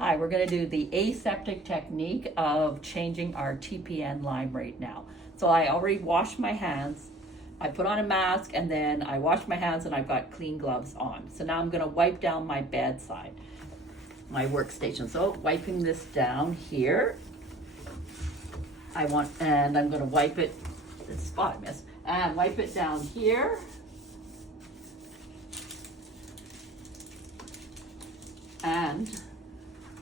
Hi, we're going to do the aseptic technique of changing our TPN line right now. So I already washed my hands. I put on a mask and then I washed my hands and I've got clean gloves on. So now I'm going to wipe down my bedside, my workstation. So wiping this down here. And I'm going to wipe it, this spot I missed, and wipe it down here. And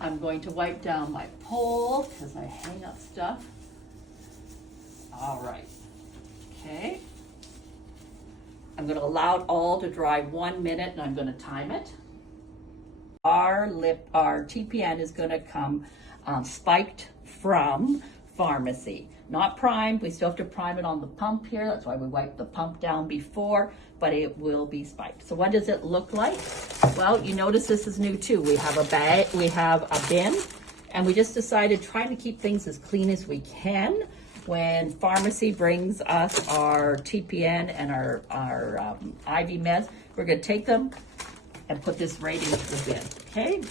I'm going to wipe down my pole because I hang up stuff. All right, okay. I'm going to allow it all to dry 1 minute and I'm going to time it. Our TPN is going to come spiked from pharmacy, not primed. We still have to prime it on the pump here. That's why we wipe the pump down before, but it will be spiked. So what does it look like? Well, you notice this is new too. We have a bag, we have a bin, and we just decided trying to keep things as clean as we can. When pharmacy brings us our TPN and our IV meds, we're gonna take them and put this right into the bin, okay?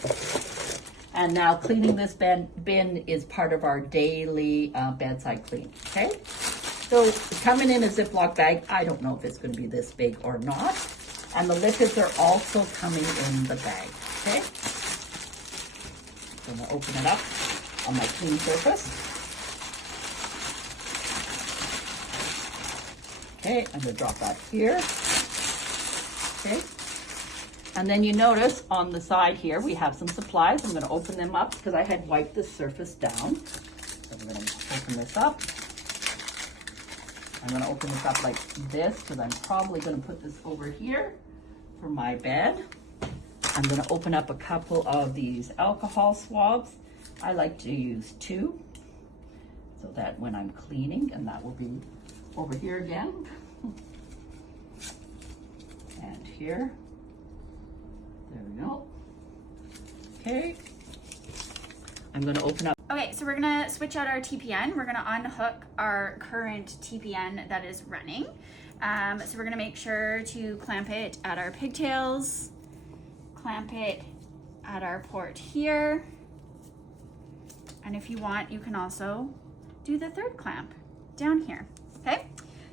And now cleaning this bin is part of our daily bedside clean, okay? So coming in a Ziploc bag, I don't know if it's gonna be this big or not. And the liquids are also coming in the bag, okay? I'm gonna open it up on my clean surface. Okay, I'm gonna drop that here, okay? And then you notice on the side here, we have some supplies. I'm gonna open them up because I had wiped the surface down. So I'm gonna open this up. I'm gonna open this up like this because I'm probably gonna put this over here for my bed. I'm gonna open up a couple of these alcohol swabs. I like to use 2 so that when I'm cleaning, and that will be over here again. And here. There we go. Okay. I'm going to open up. Okay, so we're going to switch out our TPN. We're going to unhook our current TPN that is running. So we're going to make sure to clamp it at our pigtails, clamp it at our port here. And if you want, you can also do the third clamp down here. Okay,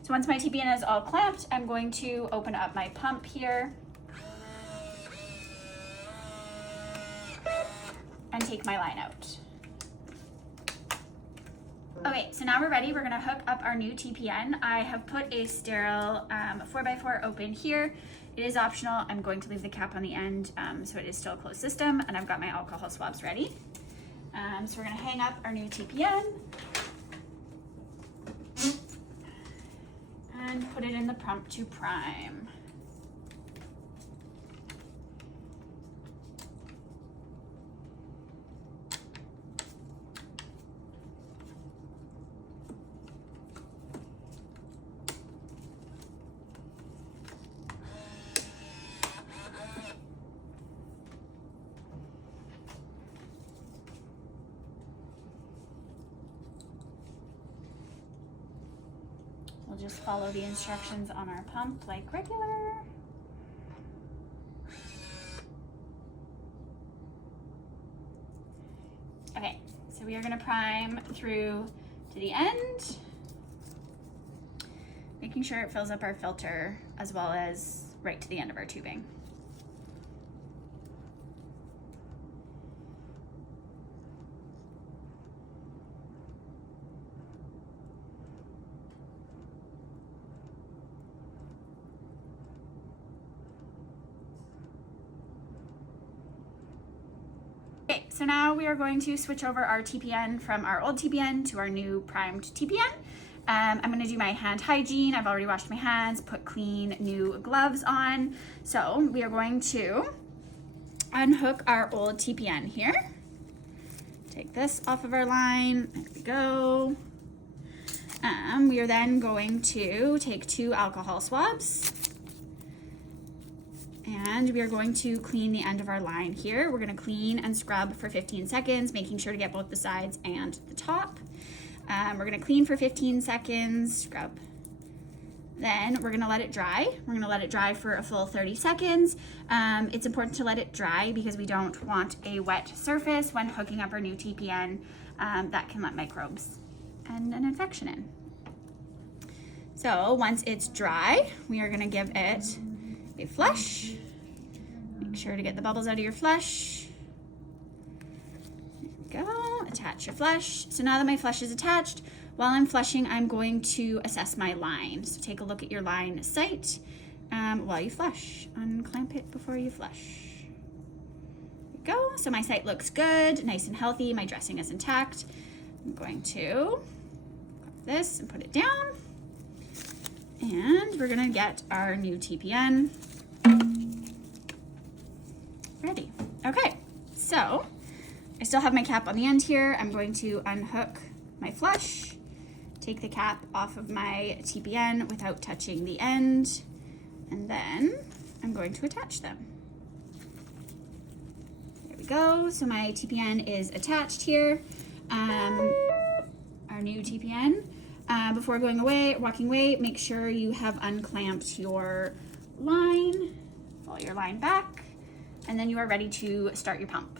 so once my TPN is all clamped, I'm going to open up my pump here and take my line out. Okay, so now we're ready. We're gonna hook up our new TPN. I have put a sterile 4x4 open here. It is optional. I'm going to leave the cap on the end so it is still a closed system, and I've got my alcohol swabs ready. So we're gonna hang up our new TPN and put it in the pump to prime. We'll just follow the instructions on our pump like regular. Okay, so we are gonna prime through to the end, making sure it fills up our filter as well as right to the end of our tubing. Okay, so now we are going to switch over our TPN from our old TPN to our new primed TPN. I'm gonna do my hand hygiene. I've already washed my hands, put clean new gloves on. So we are going to unhook our old TPN here. Take this off of our line, there we go. We are then going to take 2 alcohol swabs. And we are going to clean the end of our line here. We're gonna clean and scrub for 15 seconds, making sure to get both the sides and the top. We're gonna clean for 15 seconds, scrub Then we're gonna let it dry. We're gonna let it dry for a full 30 seconds. It's important to let it dry because we don't want a wet surface when hooking up our new TPN that can let microbes and an infection in. So once it's dry, we are gonna give it a flush. Make sure to get the bubbles out of your flush. There we go, attach your flush. So now that my flush is attached, while I'm flushing, I'm going to assess my line. So take a look at your line sight while you flush. Unclamp it before you flush. There we go, so my sight looks good, nice and healthy. My dressing is intact. I'm going to grab this and put it down. And we're gonna get our new TPN ready. Okay, so I still have my cap on the end here. I'm going to unhook my flush, take the cap off of my TPN without touching the end, and then I'm going to attach them. There we go, so my TPN is attached here. Our new TPN. Before walking away, make sure you have unclamped your line, follow your line back, and then you are ready to start your pump.